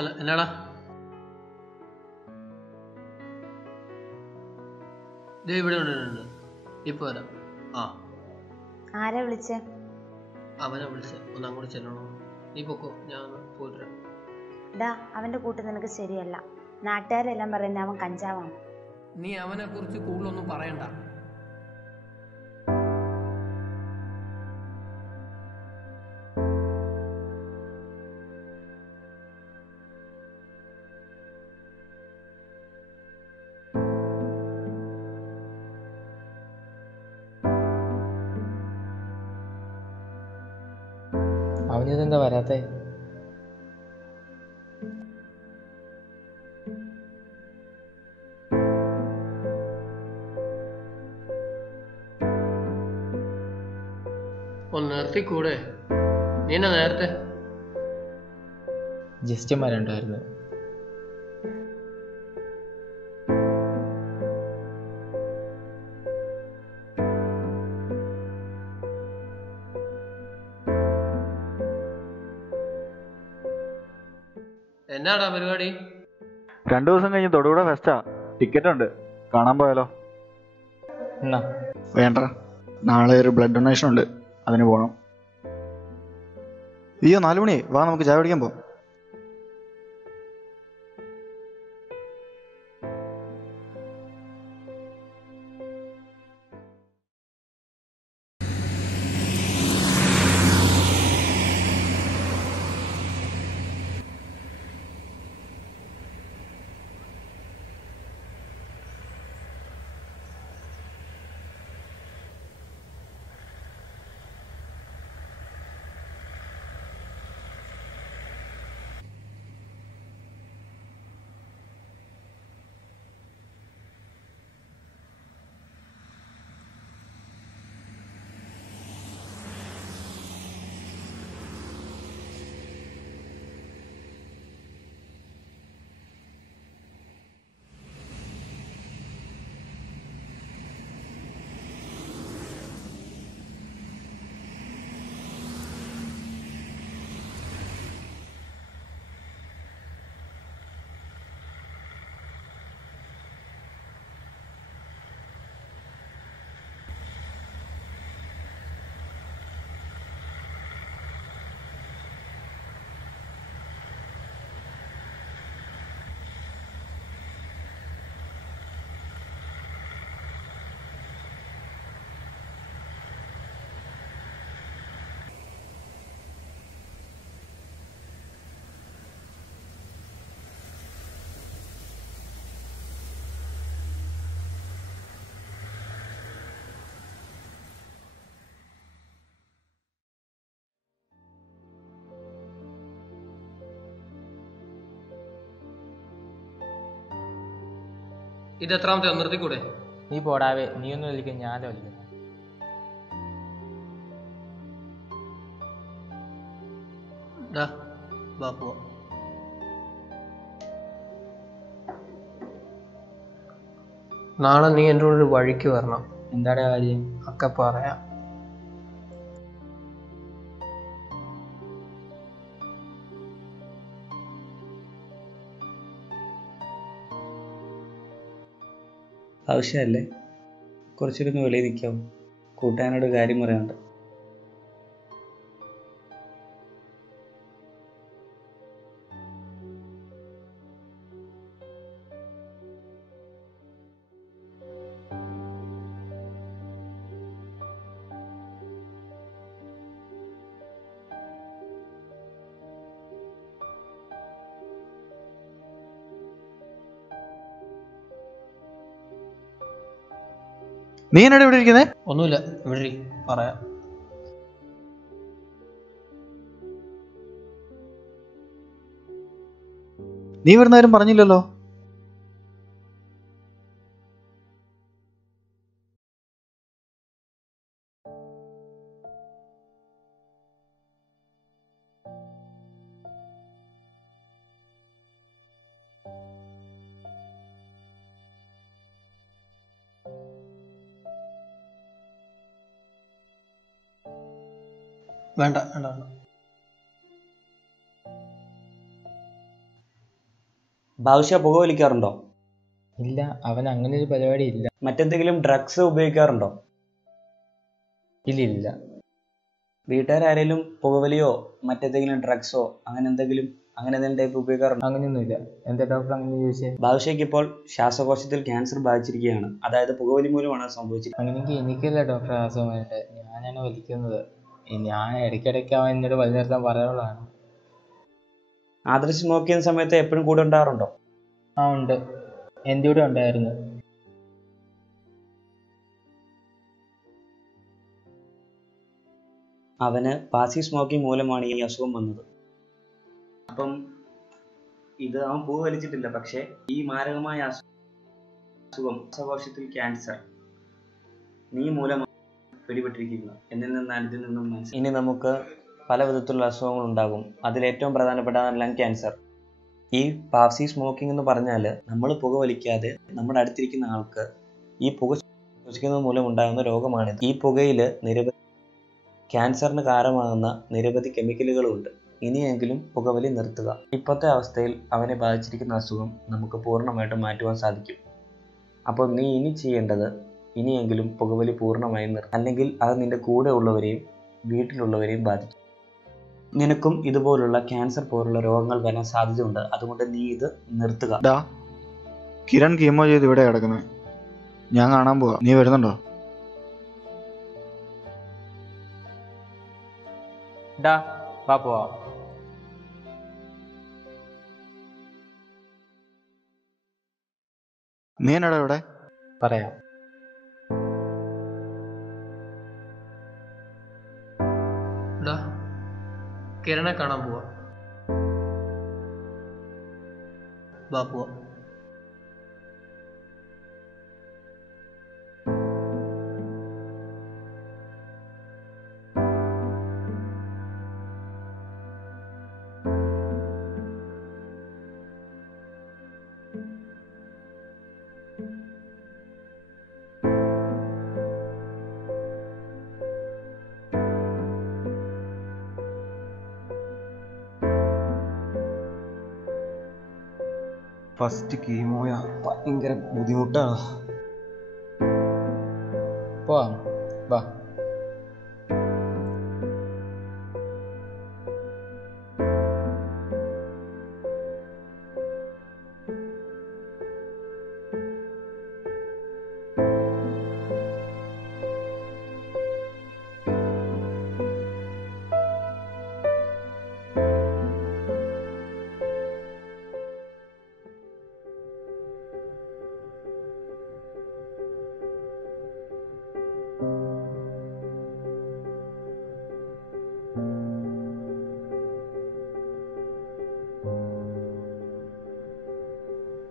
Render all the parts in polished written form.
അല്ല എന്നാടാ ദേ ഇവിടെ ഉണ്ട് ഇപ്പൊ വരാം. ആ ആരാ വിളിച്ചേ? അവനെ വിളിച്ച ഒന്ന് അങ്ങോട്ട് ചെല്ലണോ? നീ പൊക്കോ, ഞാൻ പോയിട്ട് വരാം. ഡാ, അവന്റെ കൂട്ട് നിനക്ക് ശരിയല്ല. നാട്ടുകാരെല്ലാം പറയുന്നത് അവൻ കഞ്ചാവാണ്. നീ അവനെ കുറിച്ച് കൂടുതലൊന്നും പറയണ്ട. അവനിതെന്താ വരാത്തെ? ഒന്ന് നിർത്തിക്കൂടെ? നീ എന്നാ നേരത്തെ? ജസ്റ്റ് വരണ്ടായിരുന്നു. എന്നാടാ പരിപാടി? 2 ദിവസം കഴിഞ്ഞ് തൊടുപുഴ ഫെസ്റ്റാ. ടിക്കറ്റ് ഉണ്ട്, കാണാൻ പോയാലോ? എന്നാ വേണ്ട, നാളെ ഒരു ബ്ലഡ് ഡൊണേഷൻ ഉണ്ട്, അതിന് പോകണം. അയ്യോ 4 മണി, വാ നമുക്ക് ചായ കുടിക്കാൻ പോവാം. ഇത് എത്രാമത്തെ? നിർത്തിക്കൂടെ? നീ പോടാവേ, നീ ഒന്നും വലിക്കും, ഞാനോ വലിക്കും. വാ പോവാ. നാളെ നീ എൻ്റെ കൂടെ ഒരു വഴിക്ക് വരണം. എന്താടാ കാര്യം? ഒക്കെ പറയാം. ആവശ്യമല്ലേ? കുറച്ചൊക്കെ വെളിയിൽ നിൽക്കാവും, കൂട്ടാനോട് കാര്യം പറയാനുണ്ട്. നീ എന്നാണ് ഇവിടെ ഇരിക്കുന്നത്? ഒന്നുമില്ല, ഇവിടെ പറയാം. നീ ഇവിടുന്ന് ആരും പറഞ്ഞില്ലല്ലോ. വേണ്ട വേണ്ട വേണ്ട. ഭാവിഷ്യ പുകവലിക്കാറുണ്ടോ? ഇല്ല, അവൻ അങ്ങനെ ഒരു പരിപാടി ഇല്ല. മറ്റെന്തെങ്കിലും ഡ്രഗ്സ് ഉപയോഗിക്കാറുണ്ടോ? ഇല്ല. വീട്ടുകാരെങ്കിലും പുകവലിയോ മറ്റെന്തെങ്കിലും ഡ്രഗ്സോ അങ്ങനെ എന്തെങ്കിലും ടൈപ്പ് ഉപയോഗിക്കാറുണ്ടോ? അങ്ങനെയൊന്നുമില്ല. എന്താ ഡോക്ടർ അങ്ങനെ ചോദിച്ചേ? ഭാവിഷ്യയ്ക്ക് ഇപ്പോൾ ശ്വാസകോശത്തിൽ ക്യാൻസർ ബാധിച്ചിരിക്കുകയാണ്. അതായത് പുകവലി മൂലമാണ് സംഭവിച്ചിരിക്കുന്നത്. അങ്ങനെയെങ്കിൽ എനിക്കല്ല ഡോക്ടർ അസുഖം വേണ്ടത്, ഞാനാണ് വലിക്കുന്നത്. ഞാൻ ഇടയ്ക്കിടയ്ക്ക് അവൻ എന്നോട് വലി നിർത്താൻ പറയാനുള്ളതാണ്. ആദർശ് സ്മോക്ക് ചെയ്യുന്ന സമയത്ത് എപ്പോഴും കൂടെ ഉണ്ടാകാറുണ്ടോ? ആ ഉണ്ട്, എൻ്റെ കൂടെ ഉണ്ടായിരുന്നു. അവന് പാസീവ് സ്മോക്കിംഗ് മൂലമാണ് ഈ അസുഖം വന്നത്. അപ്പം ഇത് അവൻ പൂ വലിച്ചിട്ടില്ല, പക്ഷേ ഈ മാരകമായ അസുഖം ശ്വാസകോശത്തിൽ ക്യാൻസർ നീ മൂലമാണ് പിടിപെട്ടിരിക്കുന്നത് എന്നിൽ നിന്നാണ് ഇതിൽ നിന്നും മനസ്സിലാക്കുന്നത്. ഇനി നമുക്ക് പല വിധത്തിലുള്ള അസുഖങ്ങൾ ഉണ്ടാകും. അതിലേറ്റവും പ്രധാനപ്പെട്ടതാണ് ലങ് ക്യാൻസർ. ഈ പാസീവ് സ്മോക്കിംഗ് എന്ന് പറഞ്ഞാൽ നമ്മൾ പുക വലിക്കാതെ നമ്മുടെ അടുത്തിരിക്കുന്ന ആൾക്ക് ഈ പുക ശ്വസിക്കുന്നത് മൂലം ഉണ്ടാകുന്ന രോഗമാണിത്. ഈ പുകയിൽ നിരവധി ക്യാൻസറിന് കാരണമാകുന്ന നിരവധി കെമിക്കലുകളുണ്ട്. ഇനിയെങ്കിലും പുകവലി നിർത്തുക. ഇപ്പോഴത്തെ അവസ്ഥയിൽ അവനെ ബാധിച്ചിരിക്കുന്ന അസുഖം നമുക്ക് പൂർണ്ണമായിട്ടും മാറ്റുവാൻ സാധിക്കും. അപ്പോൾ നീ ഇനി ചെയ്യേണ്ടത് ഇനിയെങ്കിലും പുകവലി പൂർണ്ണമായി നിർത്തുക. അല്ലെങ്കിൽ അത് നിന്റെ കൂടെ ഉള്ളവരെയും വീട്ടിലുള്ളവരെയും ബാധിക്കും. നിനക്കും ഇതുപോലുള്ള ക്യാൻസർ പോലുള്ള രോഗങ്ങൾ വരാൻ സാധ്യതയുണ്ട്. അതുകൊണ്ട് നീ ഇത് നിർത്തുക. കിരൺ കീമോ ചെയ്ത് ഇവിടെ കിടക്കുന്നത്, ഞാൻ കാണാൻ പോവാ. നീ വരുന്നുണ്ടോ? വാ പോവാം. നീ എന്നടാ ഇവിടെ? പറയാം. കിരണെ കാണാൻ പോവാ. വാ പോവാ. ഫസ്റ്റ് കീമോയാ, ഭയങ്കര ബുദ്ധിമുട്ടാണ്. പോവാം, വാ.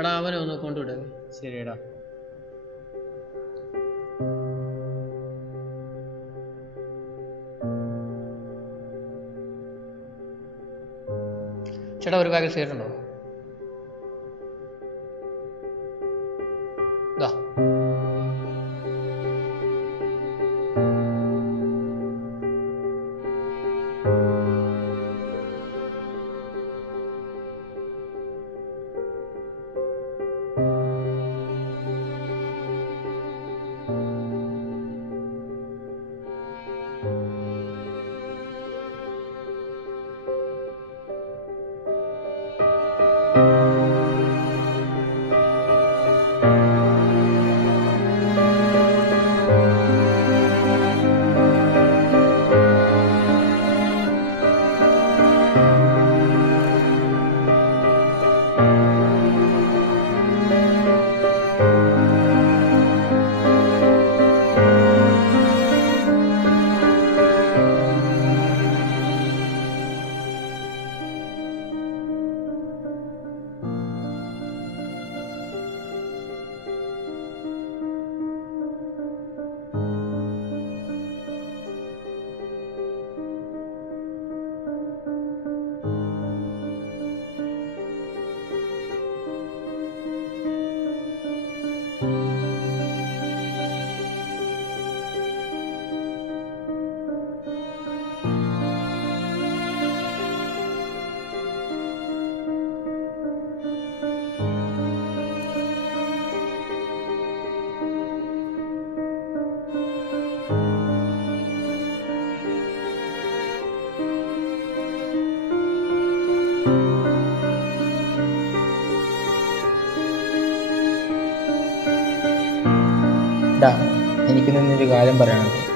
എടാ അവനെ ഒന്ന് കൊണ്ടുവിടുക. ശരിയടാ. ചേട്ടാ ഒരു പാക്കറ്റ് സിഗരറ്റ് ഉണ്ടോ? ദാ. ഡാ എനിക്ക് നിന്നൊരു കാര്യം പറയാനുണ്ട്.